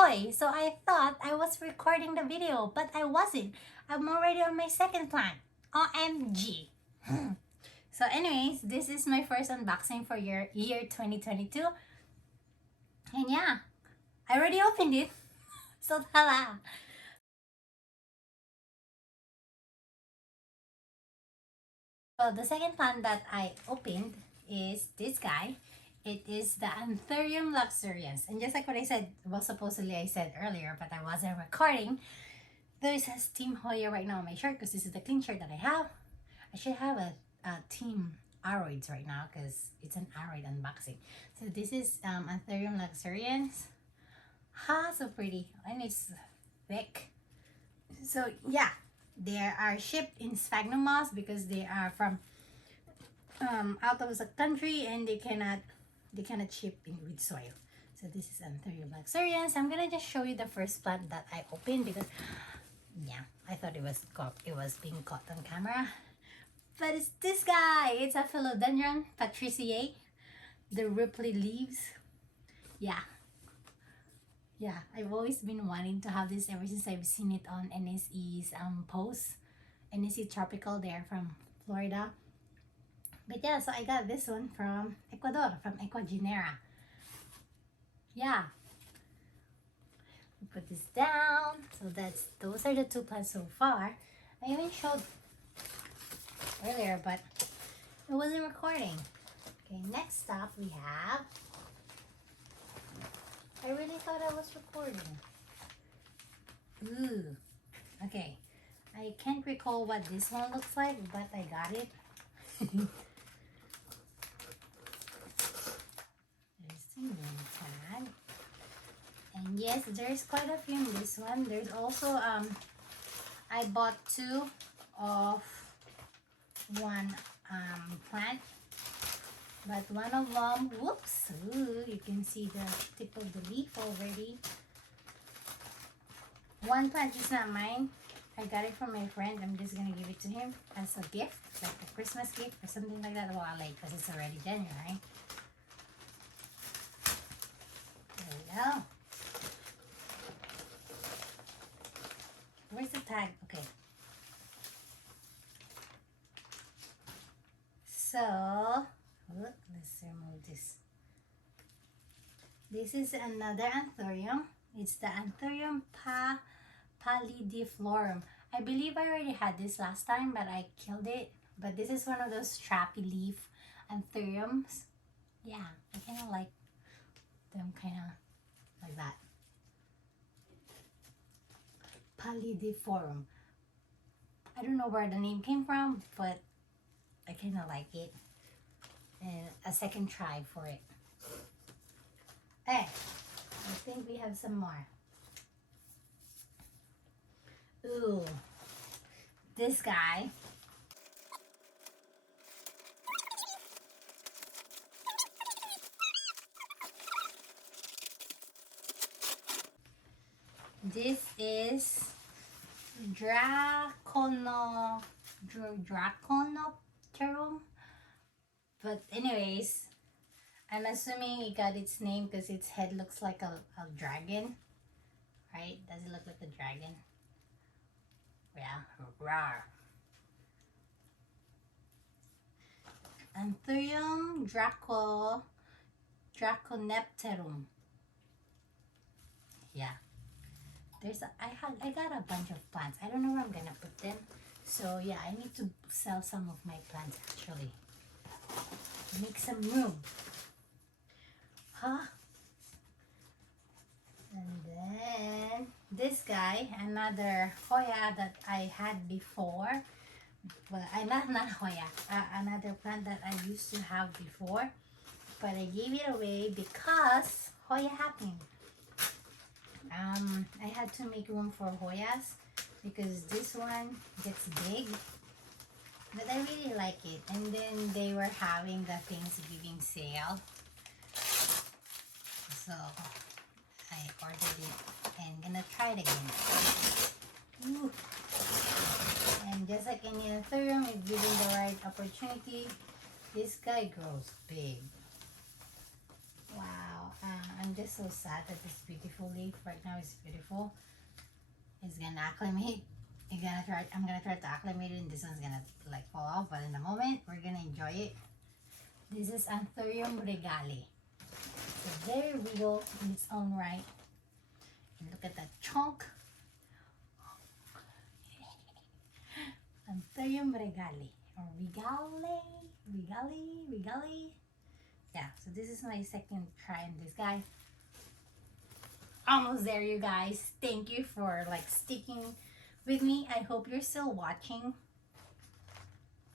toy. So I thought I was recording the video, but I wasn't. I'm already on my second plant. OMG. So anyways, this is my first unboxing for year 2022. And yeah, I already opened it. So tala. So the second plant that I opened is this guy. It is the Anthurium luxurians. And just like what I said, well, supposedly I said earlier, but I wasn't recording. There says Team HOYA right now on my shirt because this is the clean shirt that I have. I should have a Team Aroids right now because it's an aroid unboxing. So this is Anthurium luxurians. Ha, so pretty. And it's thick. So yeah, they are shipped in sphagnum moss because they are from out of the country and they cannot ship in with soil. So this is Anthurium luxurians. I'm gonna just show you the first plant that I opened because yeah, I thought it was being caught on camera. But it's this guy. It's a philodendron patriciae. The ripply leaves. Yeah. Yeah, I've always been wanting to have this ever since I've seen it on NSE's post. NSE Tropical, they're from Florida. But yeah, so I got this one from Ecuador, from Ecuagenera. Yeah. Put this down. So those are the two plants so far. I even showed earlier, but it wasn't recording. Okay, next up we have, I really thought I was recording. Ooh, okay. I can't recall what this one looks like, but I got it. There's the name tag. And yes, there's quite a few in this one. There's also, I bought two of one plant. But one of them, whoops, ooh, you can see the tip of the leaf already. One plant is not mine. I got it from my friend. I'm just going to give it to him as a gift, like a Christmas gift or something like that. Well, I like because it's already January. There we go. Where's the tag? Okay. So, look, let's remove this. This is another Anthurium. It's the Anthurium pallidiflorum. I believe I already had this last time, but I killed it. But this is one of those strappy leaf Anthuriums. Yeah, I kind of like them kind of like that. Pallidiflorum. I don't know where the name came from, but I kind of like it. And a second try for it. Hey, I think we have some more. Ooh, this guy. This is Draconopterum. But anyways, I'm assuming it got its name because its head looks like a dragon. Right? Does it look like a dragon? Yeah. Rawr. Anthurium Draconepterum. Yeah. I got a bunch of plants. I don't know where I'm gonna put them. So yeah, I need to sell some of my plants actually. Make some room. Huh? And then this guy, another HOYA that I had before. Well, not HOYA, another plant that I used to have before. But I gave it away because HOYA happened. I had to make room for HOYAs because this one gets big. But I really like it. And then they were having the Thanksgiving sale. So I ordered it and gonna try it again. Ooh. And just like any Anthurium, if given the right opportunity, this guy grows big. Wow. I'm just so sad that this beautiful leaf right now is beautiful. It's gonna acclimate. I'm gonna try to acclimate it, and this one's gonna like fall off. But in the moment, we're gonna enjoy it. This is Anthurium regale. It's very regal in its own right. And look at that chunk. Anthurium regale or regale. Yeah. So this is my second try on this guy. Almost there, you guys. Thank you for like sticking with me. I hope you're still watching.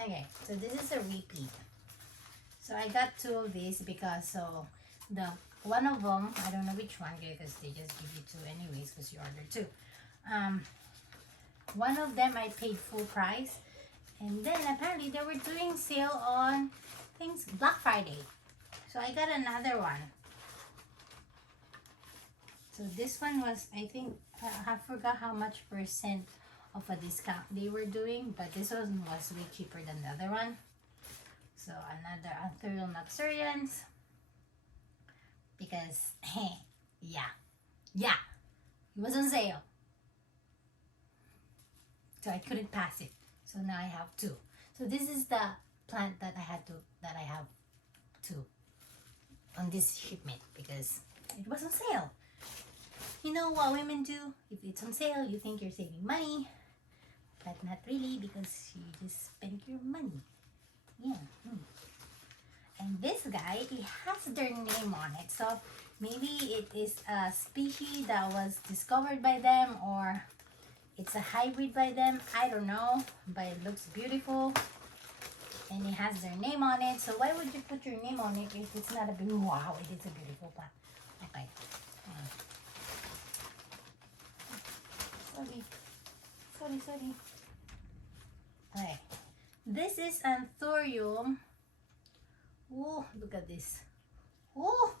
Okay, so this is a repeat. So I got two of these because the one of them, I don't know which one because they just give you two anyways because you ordered two. One of them I paid full price, and then apparently they were doing sale on things Black Friday. So I got another one. So this one was, I think, I forgot how much percent of a discount they were doing, but this one was way cheaper than the other one. So another Anthurium luxurians, because hey, yeah, it was on sale, so I couldn't pass it. So now I have two. So this is the plant that I have two on this shipment because it was on sale. You know what women do? If it's on sale, you think you're saving money, but not really because you just spent your money. Yeah. And this guy, it has their name on it. So maybe it is a species that was discovered by them, or it's a hybrid by them. I don't know, but it looks beautiful. And it has their name on it. So why would you put your name on it if it's not a beautiful? Wow, it is a beautiful plant. Okay. Sorry. Okay. This is Anthurium. Oh, look at this. Oh,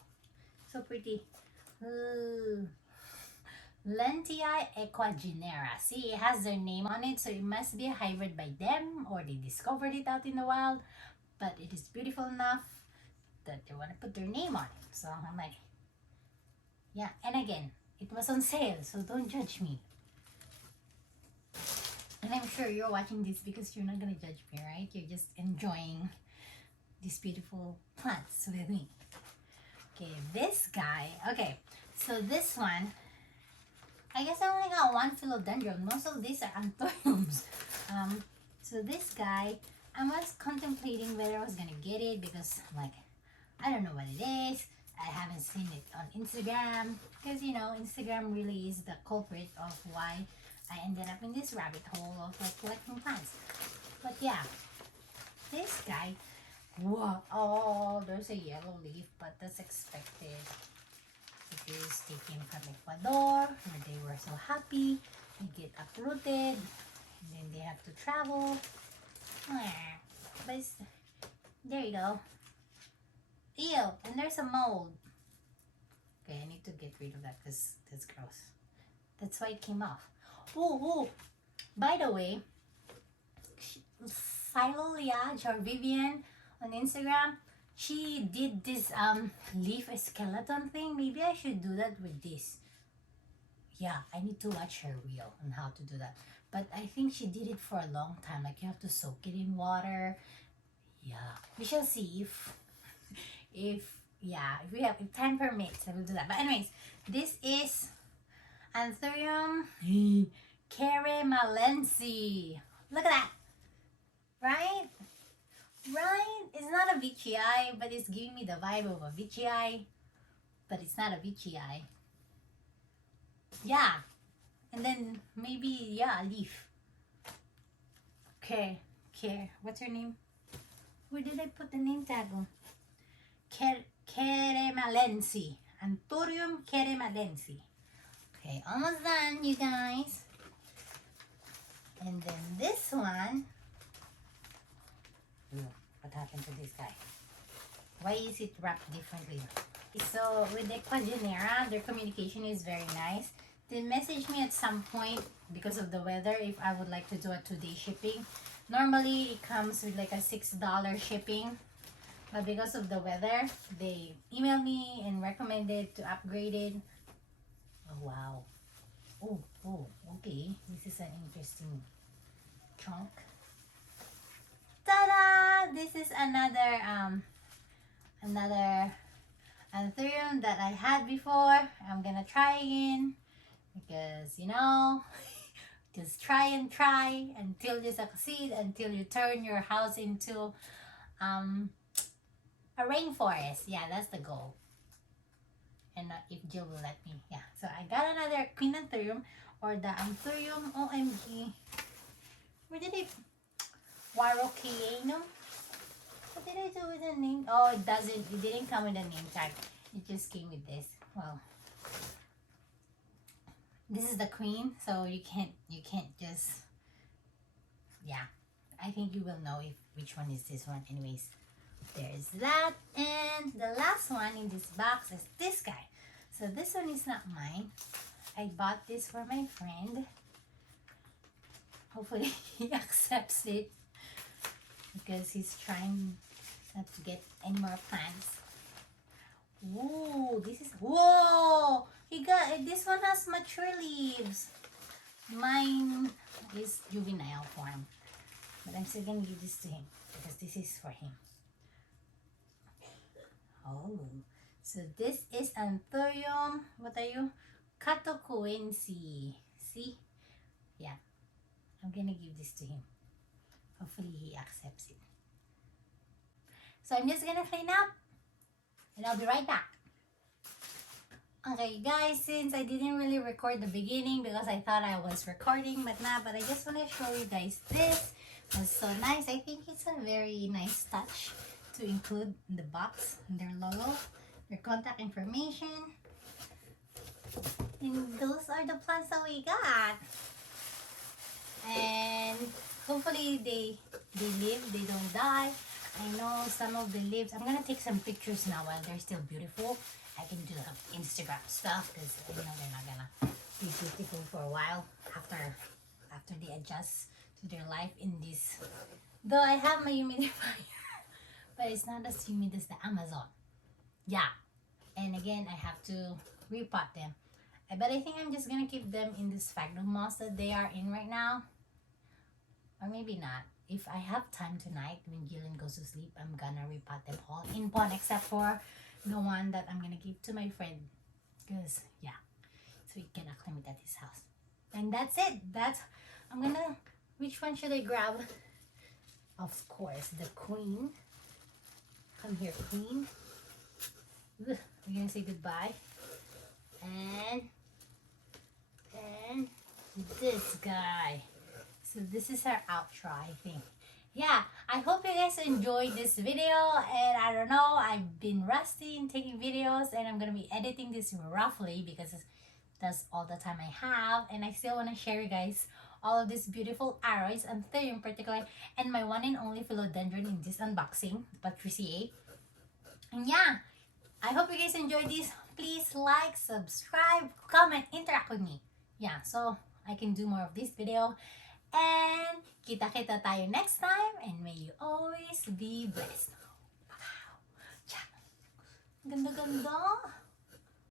so pretty. Lentii Ecuagenera. See, it has their name on it, so it must be a hybrid by them, or they discovered it out in the wild. But it is beautiful enough that they want to put their name on it. So I'm like, yeah. And again, it was on sale, so don't judge me. And I'm sure you're watching this because you're not gonna judge me, right? You're just enjoying these beautiful plants with me. Okay, this guy. Okay, so this one, I guess I only got one philodendron. Most of these are anthuriums. So this guy, I was contemplating whether I was gonna get it because I'm like, I don't know what it is. I haven't seen it on Instagram because you know Instagram really is the culprit of why I ended up in this rabbit hole of like collecting plants. But yeah, this guy. Whoa, oh, there's a yellow leaf, but that's expected because they came from Ecuador where they were so happy. They get uprooted and then they have to travel. But there you go. Ew, and there's a mold. Okay, I need to get rid of that because that's gross. That's why it came off. Oh, by the way, Silolia or Vivian on Instagram, she did this leaf skeleton thing. Maybe I should do that with this. Yeah, I need to watch her reel on how to do that. But I think she did it for a long time. Like you have to soak it in water. Yeah, we shall see if time permits, I will do that. But anyways, this is Anthurium keremalensi. Look at that. Right? It's not a veitchii, but it's giving me the vibe of a veitchii. But it's not a veitchii. Yeah. And then maybe, yeah, a leaf. Okay. What's her name? Where did I put the name tag on? Keremalensi. Anthurium keremalensi. Okay, almost done, you guys. And then this one. What happened to this guy? Why is it wrapped differently? So with Ecuagenera, their communication is very nice. They messaged me at some point because of the weather if I would like to do a 2-day shipping. Normally it comes with like a $6 shipping, But because of the weather, they emailed me and recommended to upgrade it. Oh wow. Oh, okay. This is an interesting chunk. Ta-da! This is another Anthurium that I had before. I'm gonna try again because just try and try until you succeed, until you turn your house into a rainforest. Yeah, that's the goal. And if Jill will let me, yeah. So I got another Queen Anthurium, or the Anthurium OMG. Where did it? Warokianum? What did I do with the name? Oh, it didn't come with a name tag. It just came with this. Well, this is the queen, so you can't just, yeah. I think you will know which one is this one. Anyways, there's that. And the last one in this box is this guy. So this one is not mine. I bought this for my friend. Hopefully he accepts it because he's trying not to get any more plants. Whoa, whoa! This one has mature leaves. Mine is juvenile form. But I'm still gonna give this to him because this is for him. Oh, so this is Anthurium. What are you? Catocoense. See? Yeah. I'm gonna give this to him. Hopefully he accepts it. So I'm just gonna clean up and I'll be right back. Okay guys, since I didn't really record the beginning because I thought I was recording, but I just want to show you guys this. It's so nice. I think it's a very nice touch to include in the box their logo, their contact information, and those are the plants that we got. And hopefully they live, they don't die. I know some of the leaves, I'm gonna take some pictures now while they're still beautiful. I can do Instagram stuff because I know they're not gonna be beautiful for a while after they adjust to their life in this. Though I have my humidifier, but it's not as humid as the Amazon. Yeah, and again I have to repot them. But I think I'm just gonna keep them in this sphagnum moss that they are in right now, or maybe not. If I have time tonight when Gillian goes to sleep, I'm gonna repot them all in pot except for the one that I'm gonna give to my friend, because yeah, so he can acclimate at his house. And that's it. Which one should I grab? Of course, the queen. Come here, queen. We're gonna say goodbye. And this guy. So this is our outro, I think. Yeah, I hope you guys enjoyed this video. And I don't know, I've been rusty in taking videos, and I'm gonna be editing this roughly because that's all the time I have. And I still want to share you guys all of these beautiful aroids, Anthurium particularly, and my one and only philodendron in this unboxing, Patriciae. And yeah, I hope you guys enjoyed this. Please like, subscribe, comment, interact with me. Yeah, so I can do more of this video. And kita-kita tayo next time, and may you always be blessed. Wow! Ganda-ganda!